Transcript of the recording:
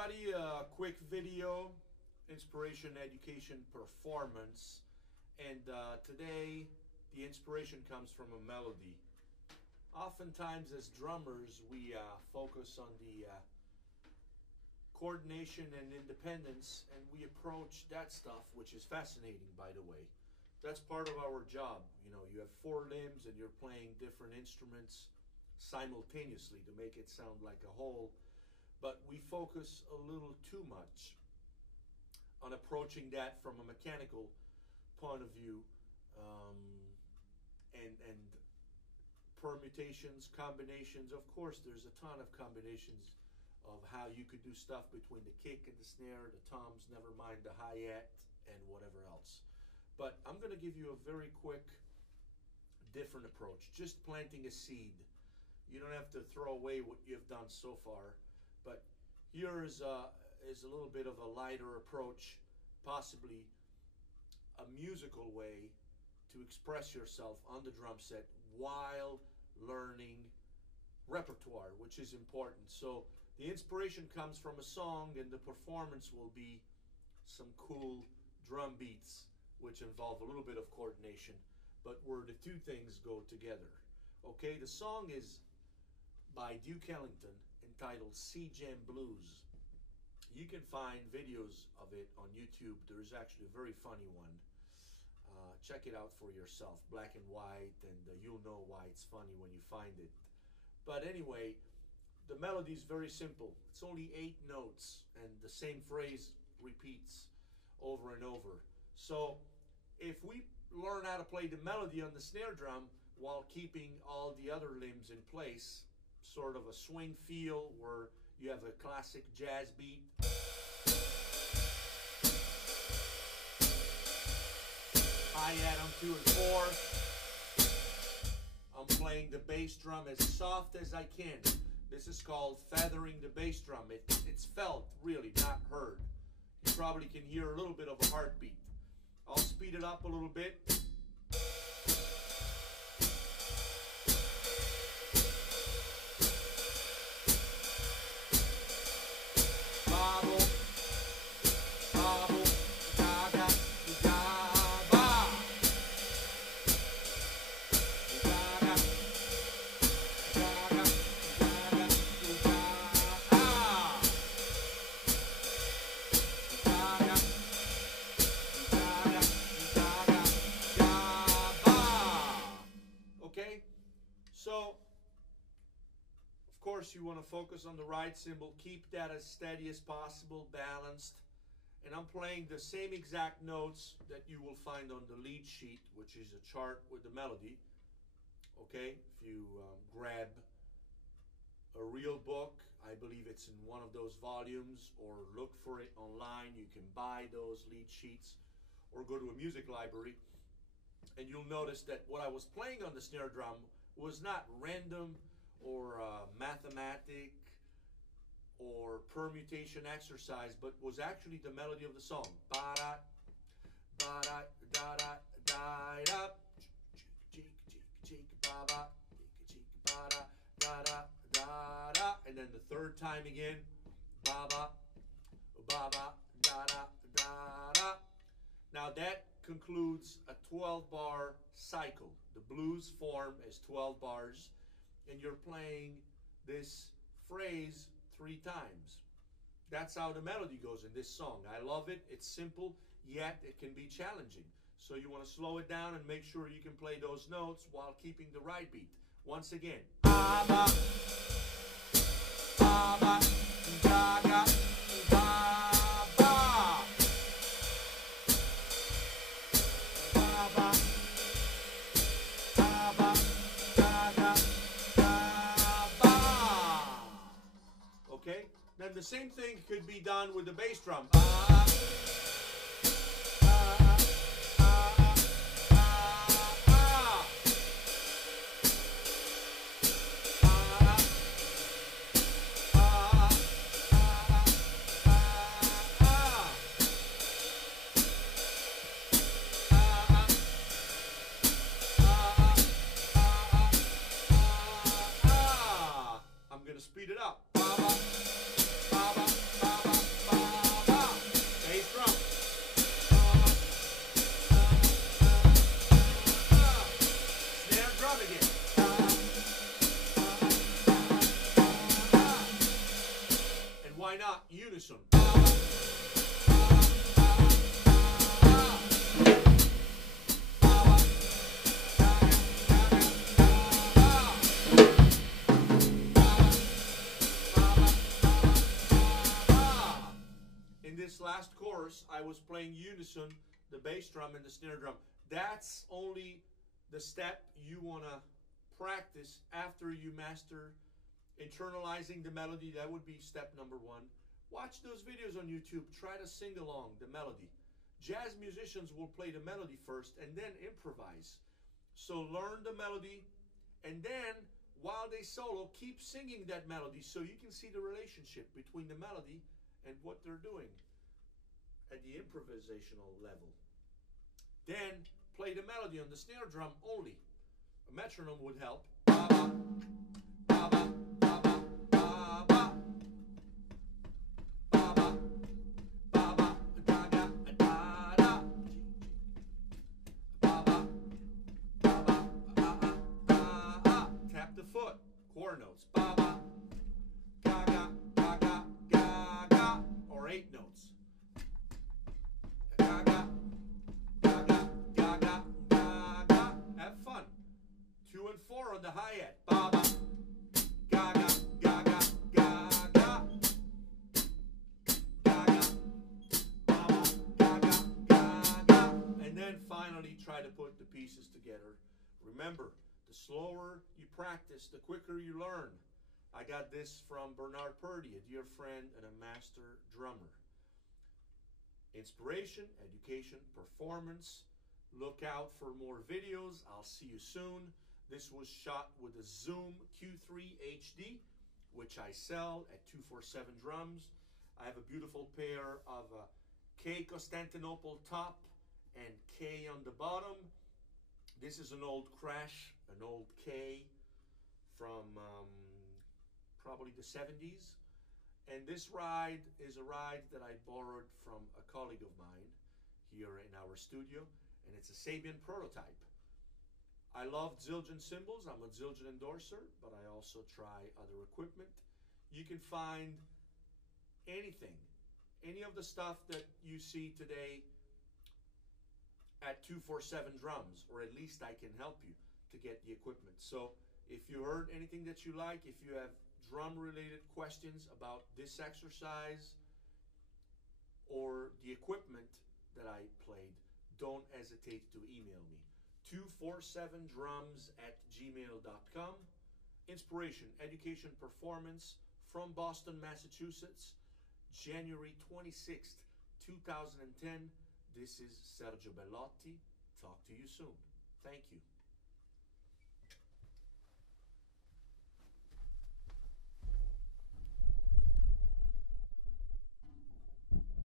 everybody, a quick video, inspiration, education, performance. And today the inspiration comes from a melody. Oftentimes as drummers we focus on the coordination and independence, and we approach that stuff, which is fascinating, by the way. That's part of our job. You know, you have four limbs and you're playing different instruments simultaneously to make it sound like a whole. But we focus a little too much on approaching that from a mechanical point of view, and permutations, combinations. Of course, there's a ton of combinations of how you could do stuff between the kick and the snare, the toms, never mind the hi-hat, and whatever else. But I'm going to give you a very quick, different approach, just planting a seed. You don't have to throw away what you've done so far. But here is a little bit of a lighter approach, possibly a musical way to express yourself on the drum set while learning repertoire, which is important. So the inspiration comes from a song, and the performance will be some cool drum beats, which involve a little bit of coordination, but where the two things go together. Okay, the song is by Duke Ellington, entitled Sea Jam Blues. You can find videos of it on YouTube. There's actually a very funny one. Check it out for yourself, black and white, and you'll know why it's funny when you find it. But anyway, the melody is very simple. It's only 8 notes, and the same phrase repeats over and over. So if we learn how to play the melody on the snare drum while keeping all the other limbs in place, sort of a swing feel where you have a classic jazz beat, hi-hat on 2 and 4. I'm playing the bass drum as soft as I can. This is called feathering the bass drum. It's felt, really, not heard. You probably can hear a little bit of a heartbeat. I'll speed it up a little bit. Okay, so of course you want to focus on the right cymbal, keep that as steady as possible, balanced, and I'm playing the same exact notes that you will find on the lead sheet, which is a chart with the melody. Okay, if you grab a real book, I believe it's in one of those volumes, or look for it online, you can buy those lead sheets, or go to a music library. And you'll notice that what I was playing on the snare drum was not random or mathematic or permutation exercise, but was actually the melody of the song. Ba-da, ba-da, da-da, da-da, cheek, cheek, cheek, ba-ba, cheek, ba-da, da-da, da-da, and then the third time again, ba-ba, ba-ba, da-da, da-da. Now that concludes a 12-bar cycle. The blues form as 12 bars, and you're playing this phrase 3 times. That's how the melody goes in this song. I love it. It's simple, yet it can be challenging. So you want to slow it down and make sure you can play those notes while keeping the right beat. Once again. Ba-ba, ba-ba, da-da, ba-ba. Okay, then the same thing could be done with the bass drum. I'm going to speed it up. Ba-ba, ba-ba, ba-ba. course, I was playing unison, the bass drum and the snare drum. That's only the step you want to practice after you master internalizing the melody. That would be step number one. Watch those videos on YouTube. Try to sing along the melody. Jazz musicians will play the melody first and then improvise. So learn the melody, and then while they solo, keep singing that melody so you can see the relationship between the melody and what they're doing at the improvisational level. Then play the melody on the snare drum only. A metronome would help. Ba ba ba ba ba ba ba ba ba ba ba ba da da da da ba ba ba ba ah ah ah. Tap the foot. Core notes. Ba ba ga ga ga ga ga ga, or 8 notes. Ga ga ga ga ga ga ga ga. Have fun. 2 and 4 on the hi-hat. Ba ba ga ga ga ga ga ga ga ga ba ba ga ga ga ga. And then finally try to put the pieces together. Remember, the slower you practice, the quicker you learn. I got this from Bernard Purdy, a dear friend and a master drummer. Inspiration, education, performance. Look out for more videos. I'll see you soon. This was shot with a Zoom Q3 HD, which I sell at 247 Drums. I have a beautiful pair of K Constantinople top and K on the bottom. This is an old Crash, an old K from probably the 70s. And this ride is a ride that I borrowed from a colleague of mine here in our studio, and it's a Sabian prototype. I love Zildjian cymbals. I'm a Zildjian endorser, but I also try other equipment. You can find anything, any of the stuff that you see today at 247 Drums, or at least I can help you to get the equipment. So if you heard anything that you like, if you have drum related questions about this exercise or the equipment that I played, don't hesitate to email me. 247drums@gmail.com. Inspiration, education, performance from Boston, Massachusetts, January 26th, 2010. This is Sergio Bellotti. Talk to you soon. Thank you.